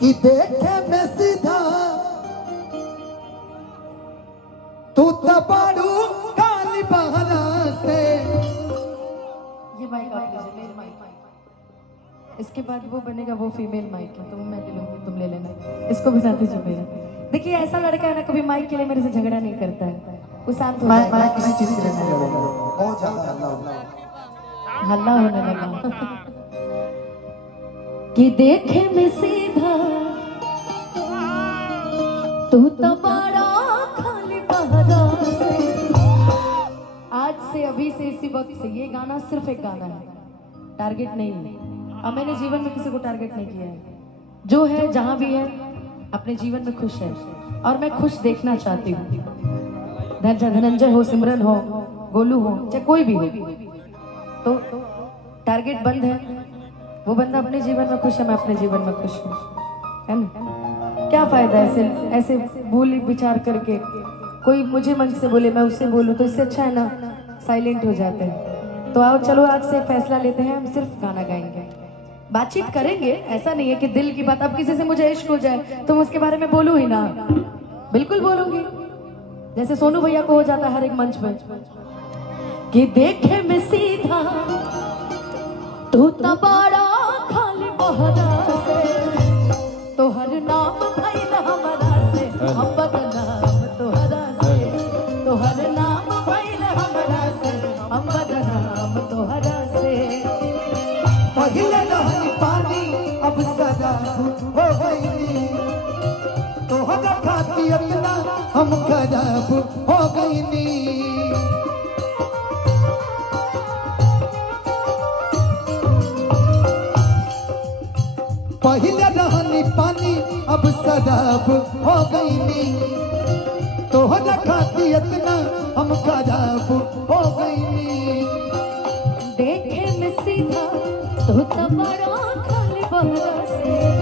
कि देखे मैं सीधा तू तबाड़ू काली बहरा से। ये माइक आप लीजिए, मेल माइक। इसके बाद वो बनेगा, वो फीमेल माइक है, तो मैं ले लूंगी, तुम ले लेना। इसको बता दीजिए मेरा। देखिए ऐसा लड़का है ना, कभी माइक के लिए मेरे से झगड़ा नहीं करता है, वो शांत हो जाएगा। मैं किसी चीज के लिए नहीं लड़ूंगा, बहुत ज्यादा हल्ला होने लगा कि देखे मैं सीधा तू तो बड़ा खाली बहरा से। आज से, अभी से, इसी वक्त से ये गाना सिर्फ एक गाना है, टारगेट नहीं है। और मैंने जीवन में किसी को टारगेट नहीं किया है। जो है जहां भी है अपने जीवन में खुश है, और मैं खुश देखना चाहती हूँ। धनंजय हो, सिमरन हो, गोलू हो, चाहे कोई भी हो, तो टारगेट बंद है। वो बंदा अपने जीवन में खुश है, मैं अपने जीवन में खुश हूँ, है ना। क्या फायदा ऐसे ऐसे भूल विचार करके, कोई मुझे मन से बोले मैं उससे बोलूँ, तो इससे अच्छा है ना साइलेंट हो जाते हैं। तो आओ चलो आज से फैसला लेते हैं, हम सिर्फ गाना गाएंगे, बातचीत करेंगे। ऐसा नहीं है कि दिल की बात, अब किसी से मुझे इश्क हो जाए तो मैं उसके बारे में बोलूँ ही ना, बिल्कुल बोलूंगी, जैसे सोनू भैया को हो जाता है हर एक मंच में कि देखे मैं सीधा तू तबाड़ा खाली बहरा से। तो हर नाम भइल हमरा से, हम बदनाम तोहरा से। तो हर नाम भइल हमरा से, हम बदनाम तोहरा से। पहिले रहनी पानी अब शराब हो गई, तोहरा खाती अपना हम खराब हो गई। पहिले रहनी पानी अब शराब हो गई, तोहरा खाती इतना हम खराब हो गई। देखे मैं सीधा तू तो बड़ा खाली बहरा से।